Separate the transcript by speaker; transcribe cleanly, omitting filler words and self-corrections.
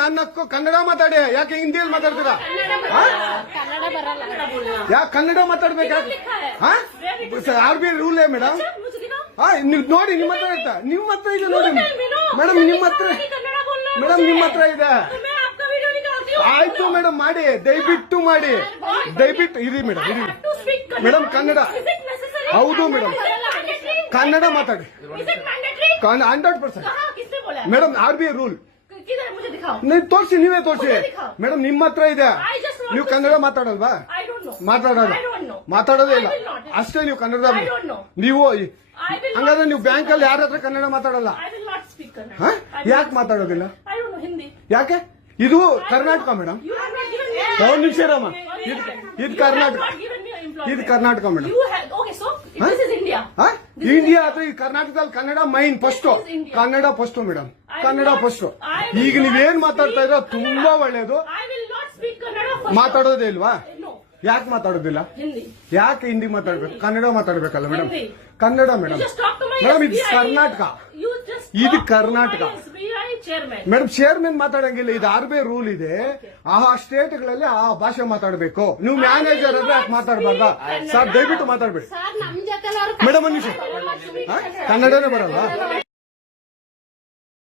Speaker 1: ಅನ್ನಕ್ಕೂ ಕನ್ನಡ ಮಾತಾಡಿ, ಯಾಕೆ ಹಿಂದಿಯಲ್ಲಿ ಮಾತಾಡ್ತೀರಾ?
Speaker 2: ಕನ್ನಡ ಬರಲ್ಲ.
Speaker 1: ಯಾಕೆ ಕನ್ನಡ ಮಾತಾಡ್ಬೇಕು? R B rule madam. ನೀವು ನೋಡಿ, ನಿಮ್ಮ ಹತ್ರ ಆಯ್ತಾ? ನಿಮ್ಮ ಹತ್ರ ಇದೆ ನೋಡಿ ಮೇಡಮ್, ನಿಮ್ಮ ಹತ್ರ ಮೇಡಮ್, ನಿಮ್ಮ ಹತ್ರ ಇದೆ. ಆಯ್ತು ಮೇಡಮ್, ಮಾಡಿ, ದಯವಿಟ್ಟು ಮಾಡಿ, ದಯವಿಟ್ಟು ಇರಿ ಮೇಡಮ್, ಇರಿ ಮೇಡಮ್. ಕನ್ನಡ ಹೌದು ಮೇಡಮ್, ಕನ್ನಡ ಮಾತಾಡಿ 100%. ಮೇಡಮ್ ಆರ್ ಬಿ ರೂಲ್ ನೀವು ತೋರಿಸಿ, ನೀವೇ ತೋರಿಸಿ ಮೇಡಮ್. ನಿಮ್ಮ ಹತ್ರ ಇದೆ, ನೀವು ಕನ್ನಡ ಮಾತಾಡಲ್ವಾ? ಮಾತಾಡೋದೇ ಇಲ್ಲ ಅಷ್ಟೇ. ನೀವು ಕನ್ನಡ ನೀವು ಹಂಗಾದ್ರೆ ನೀವು ಬ್ಯಾಂಕ್ ಅಲ್ಲಿ ಯಾರ ಹತ್ರ ಕನ್ನಡ ಮಾತಾಡಲ್ಲ? ಯಾಕೆ ಮಾತಾಡೋದಿಲ್ಲ? ಯಾಕೆ? ಇದು ಕರ್ನಾಟಕ ಮೇಡಮ್. ಒಂದು ನಿಮಿಷ ರಾಮ, ಇದು ಕರ್ನಾಟಕ, ಇದು ಕರ್ನಾಟಕ ಮೇಡಮ್. ಇಂಡಿಯಾ ಅಥವಾ ಈ ಕರ್ನಾಟಕದಲ್ಲಿ Kannada main first, Kannada first madam, Kannada first. ಈಗ ನೀವೇನ್ ಮಾತಾಡ್ತಾ ಇರೋ ತುಂಬಾ ಒಳ್ಳೇದು. ಮಾತಾಡೋದೇ ಇಲ್ವಾ? ಯಾಕೆ ಮಾತಾಡೋದಿಲ್ಲ? ಯಾಕೆ ಹಿಂದಿ ಮಾತಾಡ್ಬೇಕು? ಕನ್ನಡ ಮಾತಾಡ್ಬೇಕಲ್ಲ ಮೇಡಮ್. ಕನ್ನಡ ಮೇಡಮ್. ಮೇಡಮ್ ಇದು ಕರ್ನಾಟಕ, ಇದು ಕರ್ನಾಟಕ ಮೇಡಮ್. ಚೇರ್ಮನ್ ಮಾತಾಡಂಗಿಲ್ಲ, ಇದು ಆರ್ ಬಿ ಐ ರೂಲ್ ಇದೆ. ಆ ಸ್ಟೇಟ್ಗಳಲ್ಲಿ ಆ ಭಾಷೆ ಮಾತಾಡಬೇಕು. ನೀವು ಮ್ಯಾನೇಜರ್ ಅಂದ್ರೆ ಯಾಕೆ ಮಾತಾಡಬಾರ್ದ ಸರ್? ದಯವಿಟ್ಟು ಮಾತಾಡ್ಬೇಡಿ ಮೇಡಮ್. ಒಂದು ನಿಮಿಷ, ಕನ್ನಡನೇ ಬರಲ್ಲ.